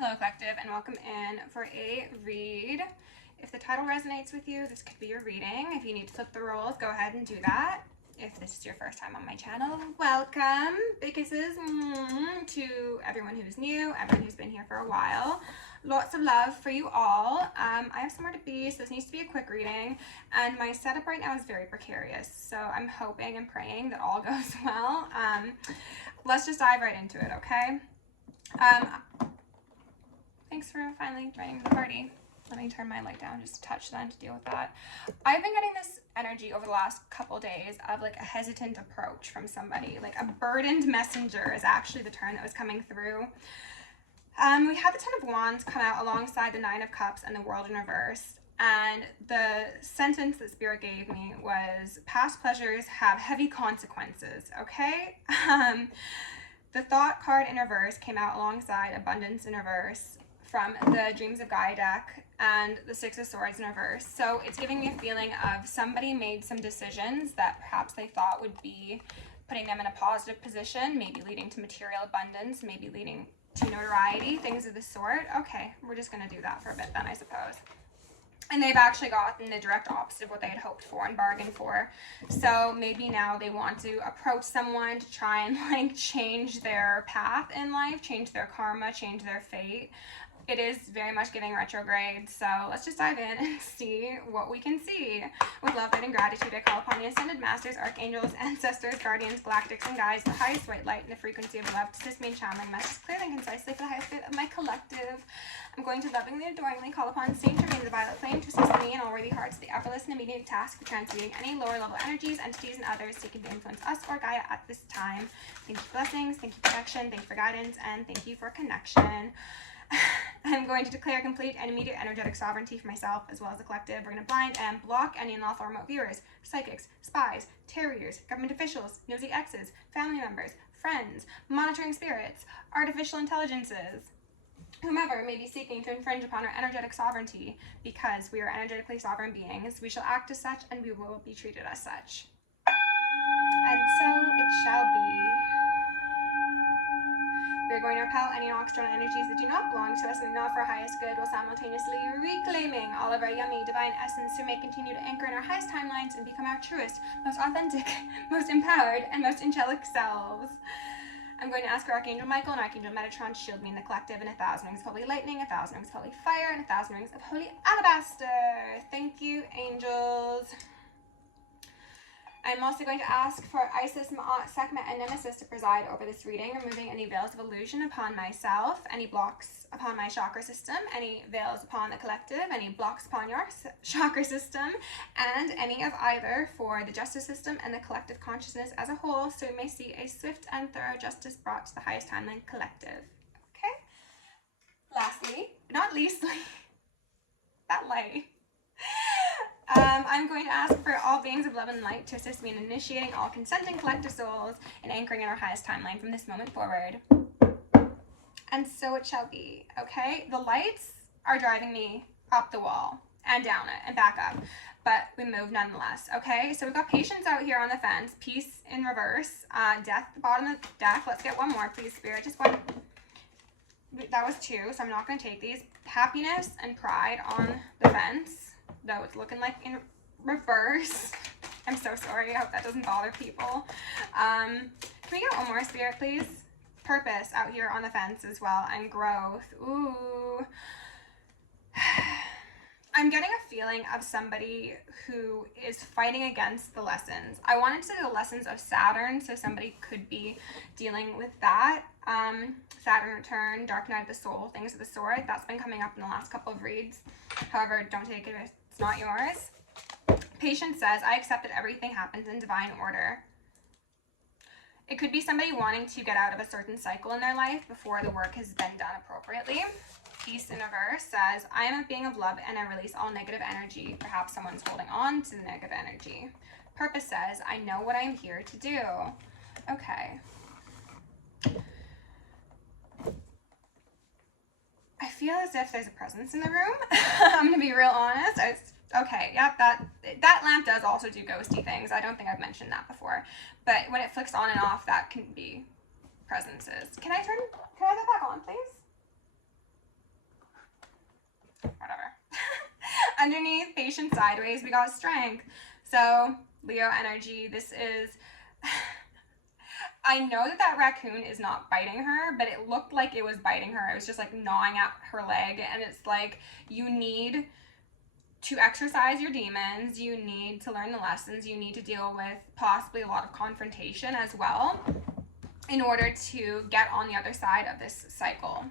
Hello Collective, and welcome in for a read. If the title resonates with you, this could be your reading. If you need to flip the roles, go ahead and do that. If this is your first time on my channel, welcome. Big kisses to everyone who's new, everyone who's been here for a while. Lots of love for you all. I have somewhere to be, so this needs to be a quick reading. And my setup right now is very precarious, so I'm hoping and praying that all goes well. Let's just dive right into it, okay? Thanks for finally joining the party. Let me turn my light down just a touch then to deal with that. I've been getting this energy over the last couple days of like a hesitant approach from somebody. Like a burdened messenger is actually the term that was coming through. We had the Ten of Wands come out alongside the Nine of Cups and the World in reverse. And the sentence that Spirit gave me was, past pleasures have heavy consequences, okay? The Thought card in reverse came out alongside Abundance in reverse from the Dreams of Gaia deck and the Six of Swords in reverse. So it's giving me a feeling of somebody made some decisions that perhaps they thought would be putting them in a positive position, maybe leading to material abundance, maybe leading to notoriety, things of the sort. Okay, we're just going to do that for a bit then, I suppose. And they've actually gotten the direct opposite of what they had hoped for and bargained for. So maybe now they want to approach someone to try and like change their path in life, change their karma, change their fate. It is very much giving retrograde, so let's just dive in and see what we can see. With love, light, and gratitude, I call upon the Ascended Masters, Archangels, Ancestors, Guardians, Galactics, and Guides, the highest white light and the frequency of love, to assist me in channeling messages clearly and concisely for the highest good of my collective. I'm going to lovingly, adoringly call upon Saint Germain, the Violet Flame, to assist me and all worthy hearts with the effortless and immediate task of transmuting any lower level energies, entities, and others seeking to influence us or Gaia at this time. Thank you for blessings, thank you for protection, thank you for guidance, and thank you for connection. I'm going to declare complete and immediate energetic sovereignty for myself as well as the collective. We're going to blind and block any unlawful remote viewers, psychics, spies, terriers, government officials, nosy exes, family members, friends, monitoring spirits, artificial intelligences, whomever may be seeking to infringe upon our energetic sovereignty. Because we are energetically sovereign beings, we shall act as such and we will be treated as such. And so it shall be. We're going to repel any external energies that do not belong to us and are not for our highest good, while simultaneously reclaiming all of our yummy divine essence, so we may continue to anchor in our highest timelines and become our truest, most authentic, most empowered, and most angelic selves. I'm going to ask for Archangel Michael and Archangel Metatron to shield me in the collective in 1,000 rings of holy lightning, 1,000 rings of holy fire, and 1,000 rings of holy alabaster. Thank you, angels. I'm also going to ask for Isis, Ma'at, Sekhmet, and Nemesis to preside over this reading, removing any veils of illusion upon myself, any blocks upon my chakra system, any veils upon the collective, any blocks upon your chakra system, and any of either for the justice system and the collective consciousness as a whole, so we may see a swift and thorough justice brought to the highest timeline collective. Okay? Lastly, but not leastly, that light. I'm going to ask for all beings of love and light to assist me in initiating all consenting collective souls and anchoring in our highest timeline from this moment forward. And so it shall be, okay? The lights are driving me up the wall and down it and back up, but we move nonetheless, okay? So we've got patience out here on the fence, peace in reverse, death at the bottom of the deck. Let's get one more, please, Spirit. Just one. That was two, so I'm not going to take these. Happiness and pride on the fence. Though it's looking like in reverse. I'm so sorry. I hope that doesn't bother people. Can we get one more, Spirit, please? Purpose out here on the fence as well, and growth. Ooh. I'm getting a feeling of somebody who is fighting against the lessons. I wanted to say the lessons of Saturn, so somebody could be dealing with that. Saturn return, dark night of the soul, things of the sort. That's been coming up in the last couple of reads. However, don't take it if it's not yours. Patience says, I accept that everything happens in divine order. It could be somebody wanting to get out of a certain cycle in their life before the work has been done appropriately. Peace in reverse says, I am a being of love and I release all negative energy. Perhaps someone's holding on to the negative energy. Purpose says, I know what I am here to do. Okay. I feel as if there's a presence in the room. I'm gonna be real honest. Okay, yep, that lamp does also do ghosty things. I don't think I've mentioned that before. But when it flicks on and off, that can be presences. Can I have that back on, please? Underneath, patient sideways, we got strength. So Leo energy, this is, I know that raccoon is not biting her, but it looked like it was biting her. It was just like gnawing at her leg. And it's like, you need to exercise your demons. You need to learn the lessons. You need to deal with possibly a lot of confrontation as well in order to get on the other side of this cycle.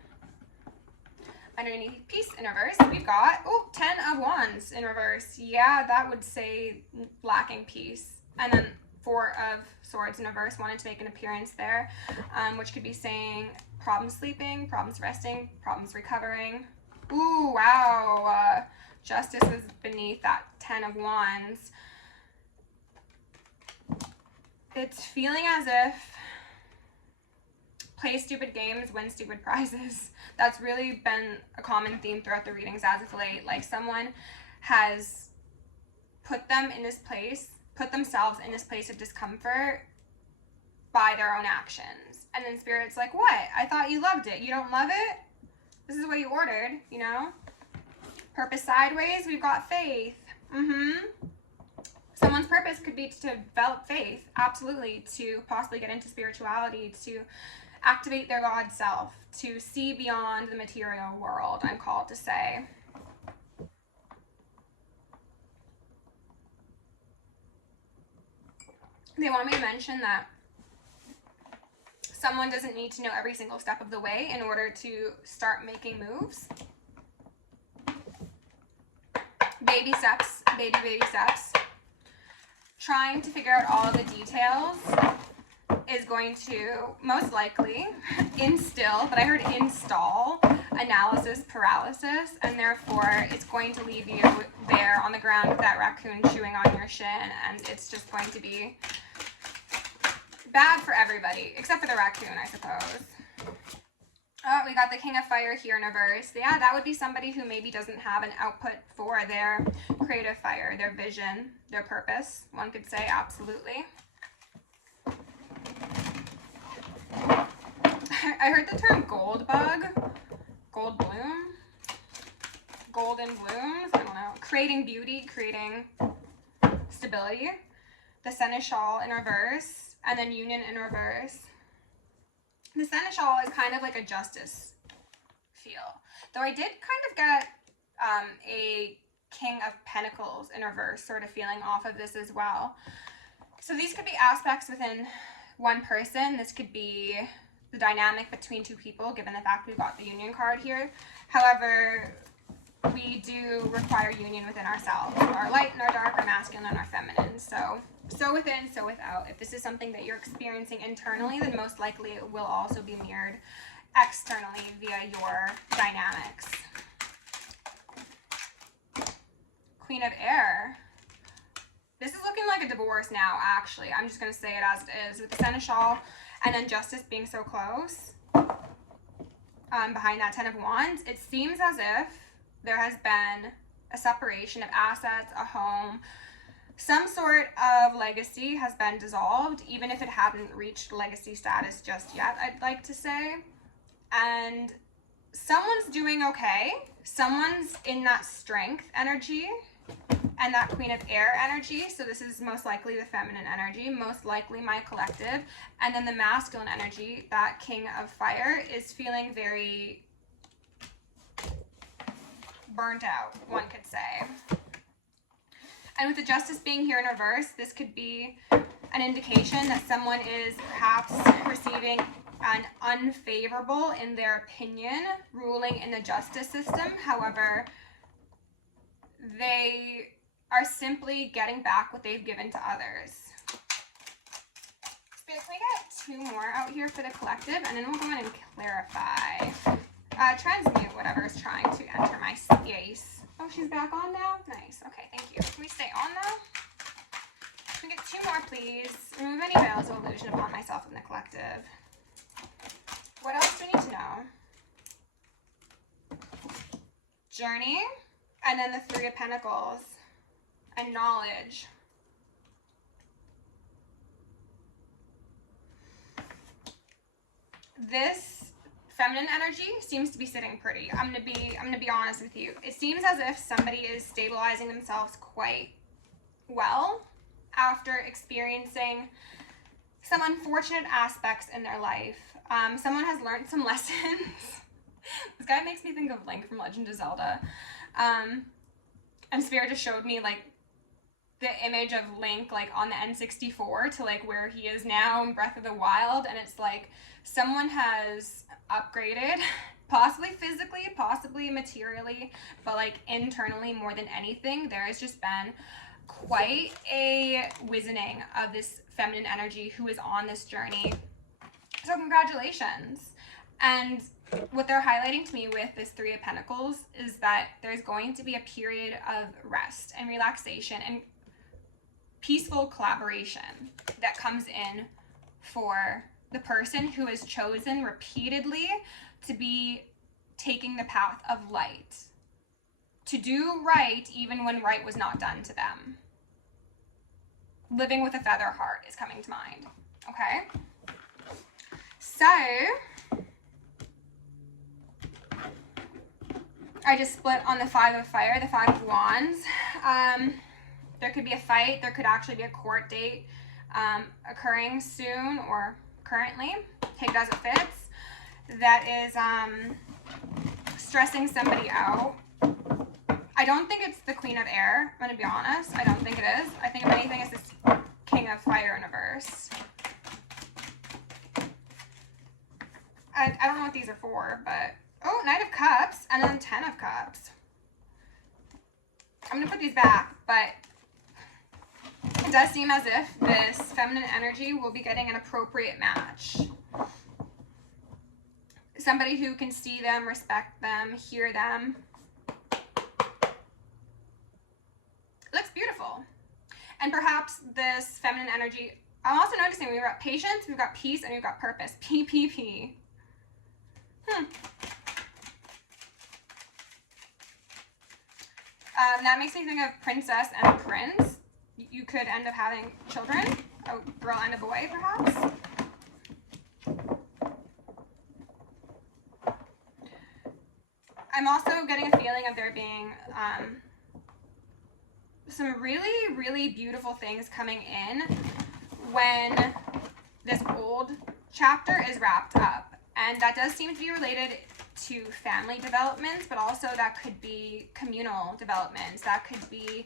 Underneath peace in reverse, we've got, 10 of wands in reverse. Yeah, that would say lacking peace. And then 4 of swords in reverse, wanted to make an appearance there, which could be saying problems sleeping, problems resting, problems recovering. Ooh, wow. Justice is beneath that 10 of wands. It's feeling as if play stupid games, win stupid prizes. That's really been a common theme throughout the readings as of late. Like someone has put themselves in this place of discomfort by their own actions. And then Spirit's like, what? I thought you loved it. You don't love it? This is what you ordered, you know? Purpose sideways, we've got faith. Someone's purpose could be to develop faith, absolutely, to possibly get into spirituality, to activate their God self, to see beyond the material world, I'm called to say. They want me to mention that someone doesn't need to know every single step of the way in order to start making moves. Baby steps, baby steps. Trying to figure out all the details is going to most likely instill, but I heard install, analysis paralysis, and therefore it's going to leave you there on the ground with that raccoon chewing on your shin, and it's just going to be bad for everybody, except for the raccoon, I suppose. Oh, we got the King of Fire here in reverse. Yeah, that would be somebody who maybe doesn't have an output for their creative fire, their vision, their purpose. One could say, absolutely. I heard the term gold bug, gold bloom, golden blooms, I don't know. Creating beauty, creating stability. The Seneschal in reverse, and then Union in reverse. The Seneschal is kind of like a justice feel. Though I did kind of get a King of Pentacles in reverse sort of feeling off of this as well. So these could be aspects within one person. This could be the dynamic between two people, given the fact we've got the Union card here. However, we do require union within ourselves, our light and our dark, our masculine and our feminine. So within, so without. If this is something that you're experiencing internally, then most likely it will also be mirrored externally via your dynamics. Queen of Air. This is looking like a divorce now, actually. I'm just going to say it as it is. With the Seneschal and then Justice being so close behind that 10 of Wands, it seems as if there has been a separation of assets, a home. Some sort of legacy has been dissolved, even if it hadn't reached legacy status just yet, I'd like to say. And someone's doing okay. Someone's in that strength energy and that Queen of Air energy. So this is most likely the feminine energy, most likely my collective. And then the masculine energy, that King of Fire, is feeling very burnt out, one could say. And with the Justice being here in reverse, this could be an indication that someone is perhaps receiving an unfavorable, in their opinion, ruling in the justice system. However, they are simply getting back what they've given to others. Spirit, can we get 2 more out here for the collective? And then we'll go in and clarify. Transmute whatever is trying to enter my space. Oh, she's back on now? Nice. Okay, thank you. Can we stay on now? Can we get 2 more, please? Remove any veils of illusion upon myself and the collective. What else do we need to know? Journey. And then the 3 of Pentacles. And knowledge. This feminine energy seems to be sitting pretty. I'm gonna be honest with you. It seems as if somebody is stabilizing themselves quite well after experiencing some unfortunate aspects in their life. Someone has learned some lessons. This guy makes me think of Link from Legend of Zelda. And Spirit just showed me like the image of Link like on the N64 to like where he is now in Breath of the Wild, and it's like someone has upgraded, possibly physically, possibly materially, but like internally more than anything. There has just been quite a wizening of this feminine energy who is on this journey. So congratulations. And what they're highlighting to me with this Three of Pentacles is that there's going to be a period of rest and relaxation and peaceful collaboration that comes in for the person who has chosen repeatedly to be taking the path of light, to do right even when right was not done to them. Living with a feather heart is coming to mind. Okay? So I just split on the Five of Fire, the Five of Wands. There could be a fight. There could actually be a court date occurring soon or currently. Take it as it fits. That is stressing somebody out. I don't think it's the Queen of Air. I'm going to be honest. I don't think it is. I think if anything, it's this King of Fire in reverse. I don't know what these are for, but... Oh, Knight of Cups and then 10 of Cups. I'm going to put these back, but it does seem as if this feminine energy will be getting an appropriate match. Somebody who can see them, respect them, hear them. It looks beautiful. And perhaps this feminine energy, I'm also noticing we've got patience, we've got peace, and we've got purpose. PPP. That makes me think of princess and a prince. You could end up having children, a girl and a boy, perhaps. I'm also getting a feeling of there being some really, really beautiful things coming in when this old chapter is wrapped up. And that does seem to be related to family developments, but also that could be communal developments. That could be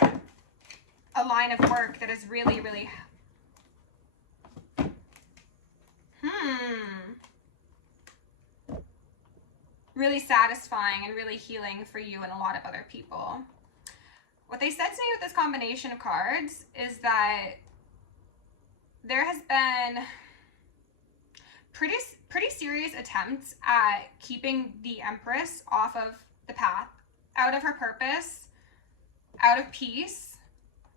a line of work that is really, really really satisfying and really healing for you and a lot of other people. What they said to me with this combination of cards is that there has been pretty serious attempts at keeping the Empress off of the path, out of her purpose, out of peace,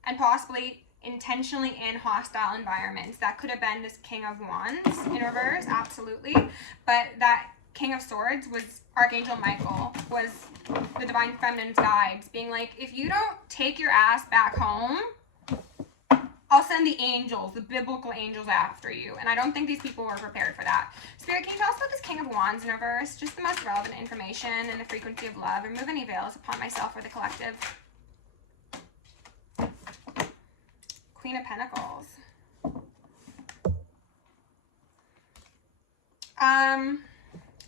and possibly intentionally in hostile environments. That could have been this King of Wands in reverse, absolutely. But that King of Swords was Archangel Michael, was the Divine Feminine's guides, being like, if you don't take your ass back home, I'll send the angels, the biblical angels after you. And I don't think these people were prepared for that. Spirit, can you tell us about this King of Wands in reverse? Just the most relevant information and the frequency of love. Remove any veils upon myself or the collective. Queen of Pentacles.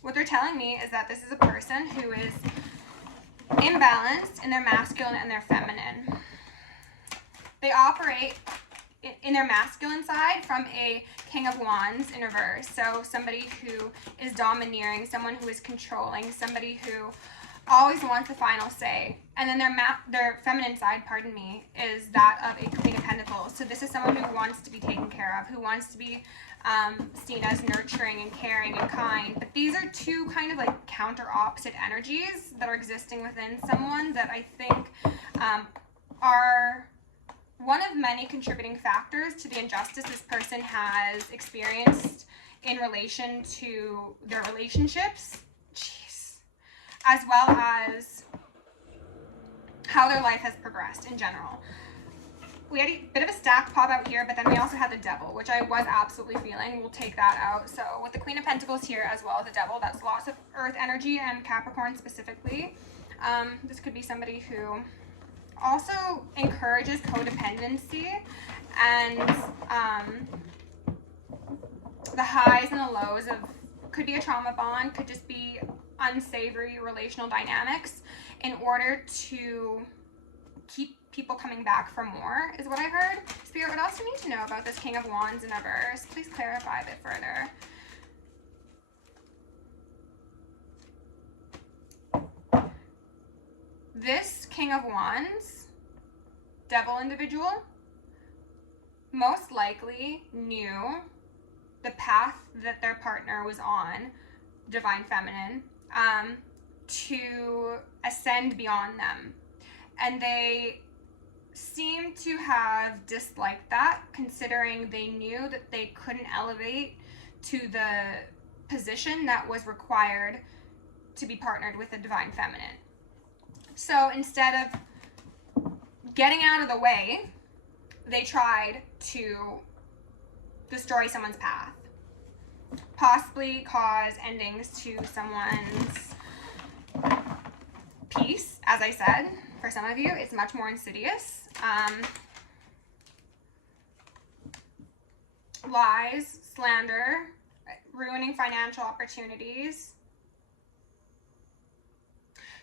What they're telling me is that this is a person who is imbalanced in their masculine and their feminine. They operate in their masculine side from a King of Wands in reverse. So somebody who is domineering, someone who is controlling, somebody who always wants the final say. And then their feminine side, pardon me, is that of a Queen of Pentacles. So this is someone who wants to be taken care of, who wants to be seen as nurturing and caring and kind. But these are two kind of like counter opposite energies that are existing within someone that I think are one of many contributing factors to the injustice this person has experienced in relation to their relationships, as well as how their life has progressed in general. we had a bit of a stack pop out here, but then we also had the devil, which I was absolutely feeling. We'll take that out. So with the Queen of Pentacles here as well as the devil, that's lots of earth energy and Capricorn specifically. This could be somebody who also encourages codependency and the highs and the lows of, could be a trauma bond, could just be unsavory relational dynamics in order to keep people coming back for more, is what I heard. Spirit, what else do you need to know about this King of Wands in reverse? Please clarify a bit further. This King of Wands, devil individual, most likely knew the path that their partner was on, divine feminine, to ascend beyond them. And they seem to have disliked that, considering they knew that they couldn't elevate to the position that was required to be partnered with the divine feminine. So instead of getting out of the way, they tried to destroy someone's path, possibly cause endings to someone's peace. As I said, for some of you, it's much more insidious. Lies, slander, ruining financial opportunities,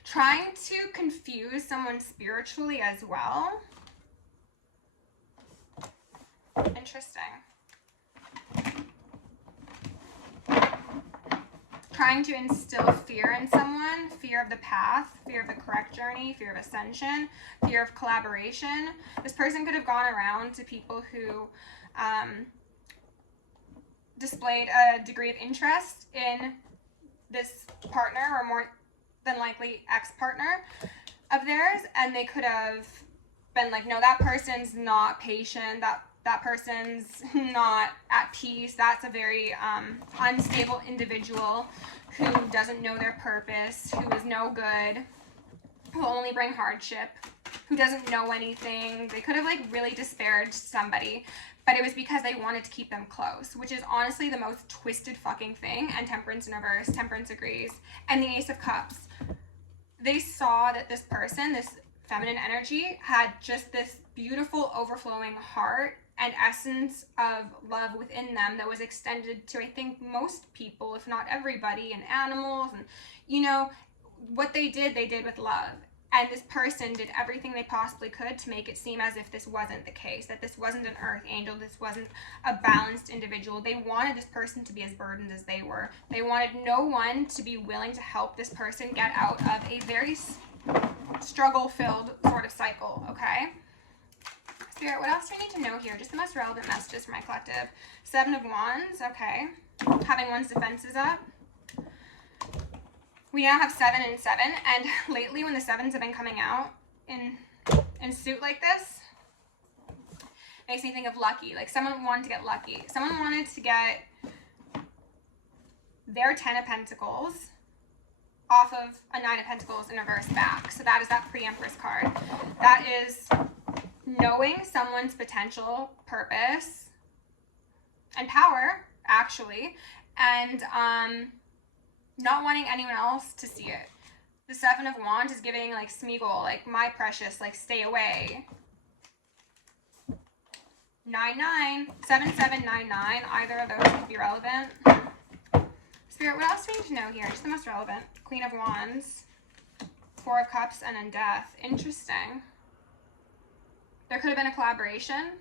trying to confuse someone spiritually as well. Interesting. Trying to instill fear in someone, fear of the path, fear of the correct journey, fear of ascension, fear of collaboration. This person could have gone around to people who displayed a degree of interest in this partner, or more than likely ex-partner of theirs, and they could have been like, no, that person's not patient, that person's not at peace, that's a very unstable individual who doesn't know their purpose, who is no good, who will only bring hardship, who doesn't know anything. They could have like really disparaged somebody, but it was because they wanted to keep them close, which is honestly the most twisted fucking thing. And Temperance in reverse, Temperance agrees. And the Ace of Cups, they saw that this person, this feminine energy, had just this beautiful overflowing heart and essence of love within them that was extended to, I think, most people, if not everybody, and animals. And, you know, what they did with love. And this person did everything they possibly could to make it seem as if this wasn't the case, that this wasn't an earth angel, this wasn't a balanced individual. They wanted this person to be as burdened as they were. They wanted no one to be willing to help this person get out of a very struggle-filled sort of cycle, okay? Spirit, what else do we need to know here? Just the most relevant messages for my collective. Seven of Wands, okay. Having one's defenses up. We now have 7 and 7, and lately when the 7s have been coming out in suit like this, makes me think of lucky. Like someone wanted to get lucky. Someone wanted to get their 10 of Pentacles off of a 9 of Pentacles in reverse back. So that is that pre-Empress card. That is knowing someone's potential, purpose, and power, actually, and not wanting anyone else to see it. The 7 of Wands is giving like Smeagol, like my precious, like stay away. 9-9, 7-7-9-9, either of those could be relevant. Spirit, what else do we need to know here? Just the most relevant. Queen of Wands, 4 of Cups, and then Death. Interesting. There could have been a collaboration.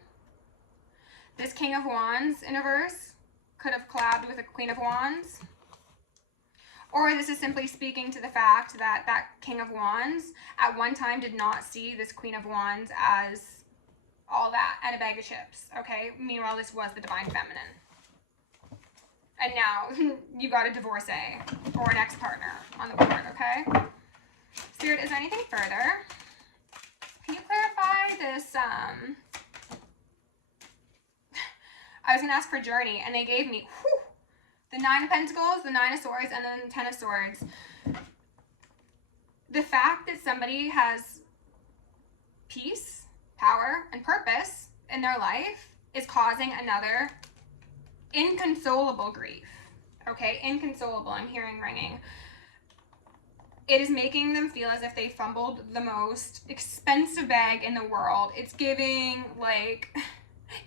This King of Wands in reverse could have collabed with a Queen of Wands. Or this is simply speaking to the fact that that King of Wands at one time did not see this Queen of Wands as all that and a bag of chips, okay? Meanwhile, this was the divine feminine. And now you got a divorcee or an ex-partner on the board, okay? Spirit, is there anything further? Can you clarify this? I was going to ask for journey, and they gave me the 9 of Pentacles, the 9 of Swords, and then the 10 of Swords. The fact that somebody has peace, power, and purpose in their life is causing another inconsolable grief. Okay, inconsolable, I'm hearing ringing. It is making them feel as if they fumbled the most expensive bag in the world. It's giving like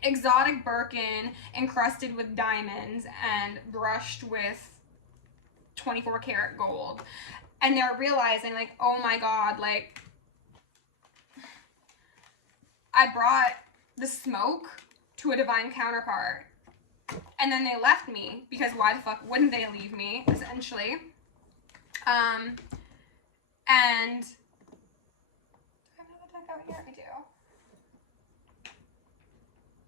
exotic Birkin encrusted with diamonds and brushed with 24 karat gold. And they're realizing like, oh my God, like I brought the smoke to a divine counterpart. And then they left me because why the fuck wouldn't they leave me, essentially? And do I have another deck out here? I do.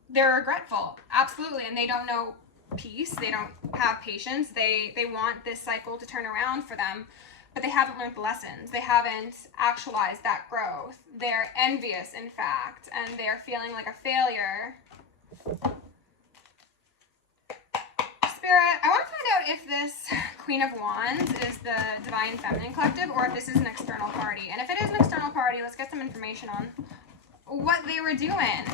They're regretful, absolutely, and they don't know peace. They don't have patience. They want this cycle to turn around for them, but they haven't learned the lessons. They haven't actualized that growth. They're envious, in fact, and they're feeling like a failure. Spirit, I want to find out if this Queen of Wands is the Divine Feminine Collective or if this is an external party. And if it is an external party, let's get some information on what they were doing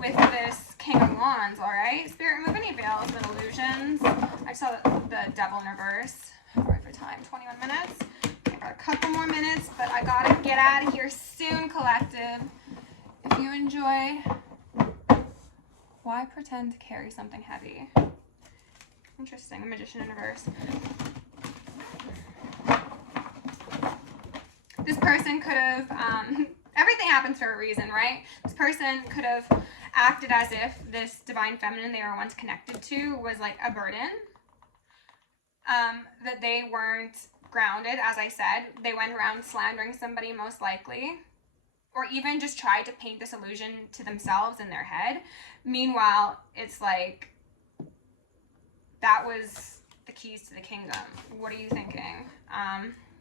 with this King of Wands, all right? Spirit, remove any veils and illusions. I saw the Devil in reverse. Sorry for time, 21 minutes. I got a couple more minutes, but I gotta get out of here soon, Collective. If you enjoy, why pretend to carry something heavy? Interesting, the Magician in reverse. This person could have, everything happens for a reason, right? This person could have acted as if this divine feminine they were once connected to was like a burden. That they weren't grounded, as I said. They went around slandering somebody most likely. Or even just tried to paint this illusion to themselves in their head. Meanwhile, it's like, that was the keys to the kingdom. What are you thinking?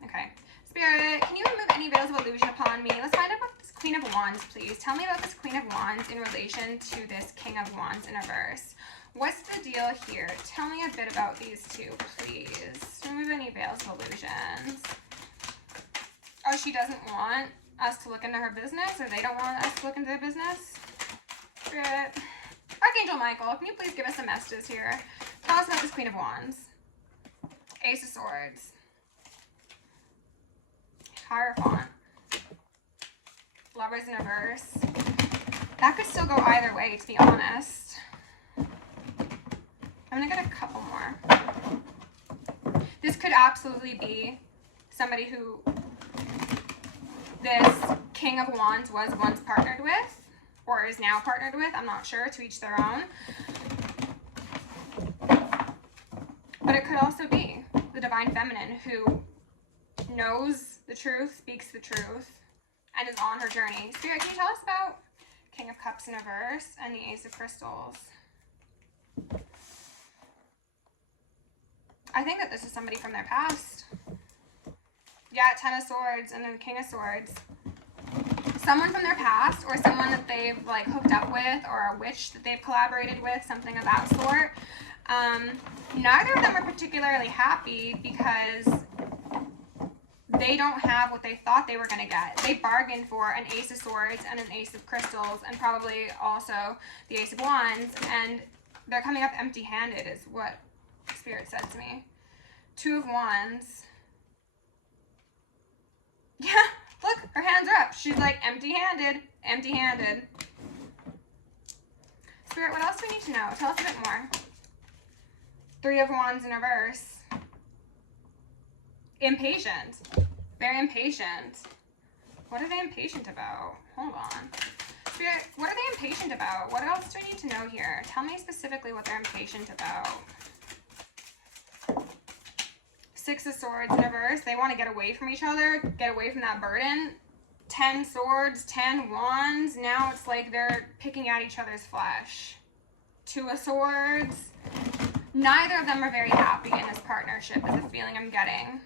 Okay. Spirit, can you remove any veils of illusion upon me? Let's find out about this Queen of Wands, please. Tell me about this Queen of Wands in relation to this King of Wands in reverse. What's the deal here? Tell me a bit about these two, please. Remove any veils of illusions. Oh, she doesn't want us to look into her business, or they don't want us to look into their business? Spirit. Archangel Michael, can you please give us some messages here? Tell us about this Queen of Wands. Ace of Swords. Hierophant. Lovers in reverse. That could still go either way, to be honest. I'm going to get a couple more. This could absolutely be somebody who this King of Wands was once partnered with, or is now partnered with. I'm not sure, to each their own. But it could also be the Divine Feminine who knows the truth, speaks the truth, and is on her journey. Spirit, can you tell us about King of Cups in reverse and the Ace of Crystals? I think that this is somebody from their past. Yeah, Ten of Swords and then the King of Swords. Someone from their past, or someone that they've like hooked up with, or a witch that they've collaborated with, something of that sort. Neither of them are particularly happy because they don't have what they thought they were going to get. They bargained for an Ace of Swords and an Ace of Crystals, and probably also the Ace of Wands, and they're coming up empty-handed is what Spirit said to me. Two of Wands. Yeah, look, her hands are up. She's like empty-handed, empty-handed. Spirit, what else do we need to know? Tell us a bit more. Three of Wands in reverse. Impatient. Very impatient. What are they impatient about? Hold on. Spirit, what are they impatient about? What else do I need to know here? Tell me specifically what they're impatient about. Six of Swords in reverse. They want to get away from each other, get away from that burden. 10 swords, 10 wands. Now it's like they're picking at each other's flesh. Two of Swords. Neither of them are very happy in this partnership, is the feeling I'm getting.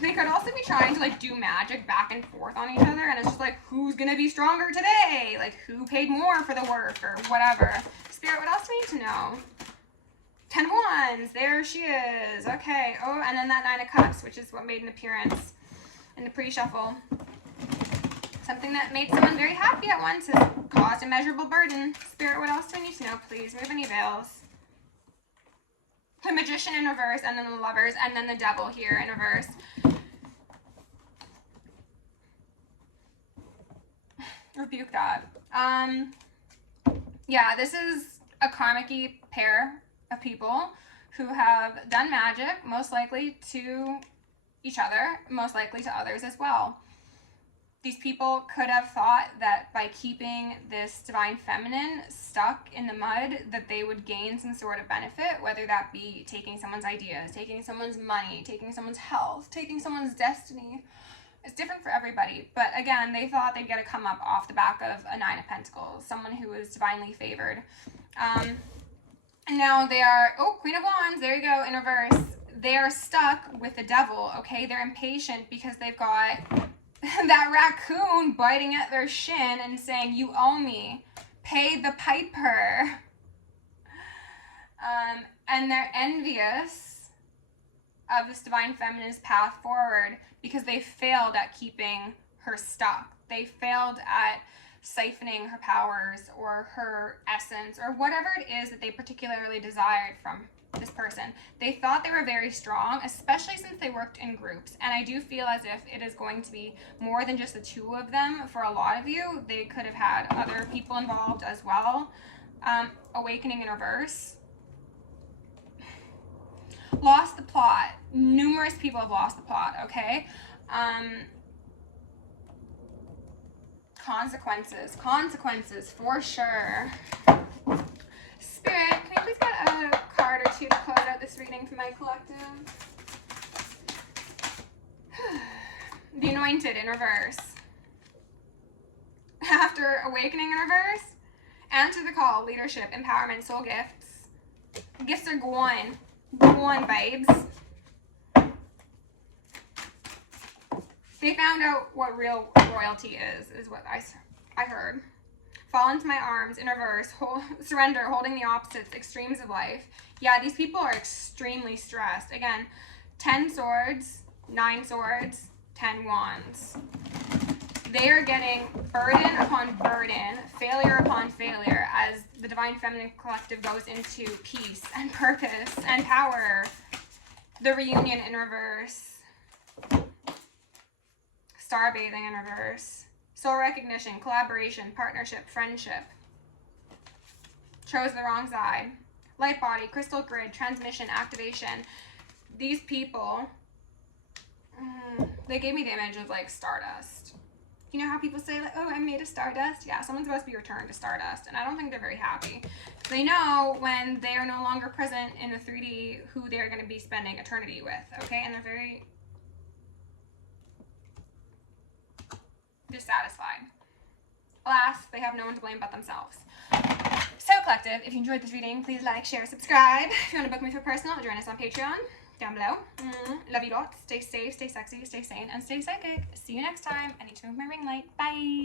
They could also be trying to like do magic back and forth on each other, and it's just like, who's gonna be stronger today? Like, who paid more for the work or whatever. Spirit, what else do we need to know? 10 of Wands, there she is. Okay, oh, and then that 9 of Cups, which is what made an appearance in the pre-shuffle. Something that made someone very happy at once has caused immeasurable burden. Spirit, what else do we need to know? Please remove any veils. The Magician in reverse, and then the Lovers, and then the Devil here in reverse. Rebuke that. Yeah, this is a karmic-y pair of people who have done magic, most likely to each other, most likely to others as well. These people could have thought that by keeping this divine feminine stuck in the mud, that they would gain some sort of benefit, whether that be taking someone's ideas, taking someone's money, taking someone's health, taking someone's destiny. It's different for everybody. But again, they thought they'd get a come up off the back of a Nine of Pentacles, someone who was divinely favored. And now they are, oh, Queen of Wands, there you go, in reverse. They are stuck with the Devil, okay? They're impatient because they've got that raccoon biting at their shin and saying, you owe me, pay the piper. And they're envious of this divine feminine's path forward because they failed at keeping her stuck. They failed at siphoning her powers or her essence or whatever it is that they particularly desired from this person. They thought they were very strong, especially since they worked in groups. And I do feel as if it is going to be more than just the two of them for a lot of you. They could have had other people involved as well. Awakening in reverse. Lost the plot. Numerous people have lost the plot, okay? Consequences for sure. Spirit, can you please get a card or two to close out this reading for my collective? The Anointed in reverse. After Awakening in reverse, answer the call, leadership, empowerment, soul gifts. Gifts are going. Go on, babes. They found out what real royalty is what I heard. Fall into my arms in reverse. Surrender, holding the opposites, extremes of life. Yeah, these people are extremely stressed. Again, 10 swords, 9 swords, 10 wands. They are getting burden upon burden, failure upon failure as the Divine Feminine Collective goes into peace and purpose and power. The Reunion in reverse. Starbathing in reverse. Soul recognition, collaboration, partnership, friendship. Chose the wrong side. Light body, crystal grid, transmission, activation. These people, they gave me the image of like stardust. You know how people say like, oh, I'm made of stardust? Yeah, someone's supposed to be returned to stardust. And I don't think they're very happy. They know when they are no longer present in the 3D who they're going to be spending eternity with, okay? And they're very dissatisfied. Alas, they have no one to blame but themselves. So, collective, if you enjoyed this reading, please like, share, subscribe. If you want to book me for personal, join us on Patreon down below. Love you lots. Stay safe, stay sexy, stay sane, and stay psychic. See you next time. I need to move my ring light. Bye.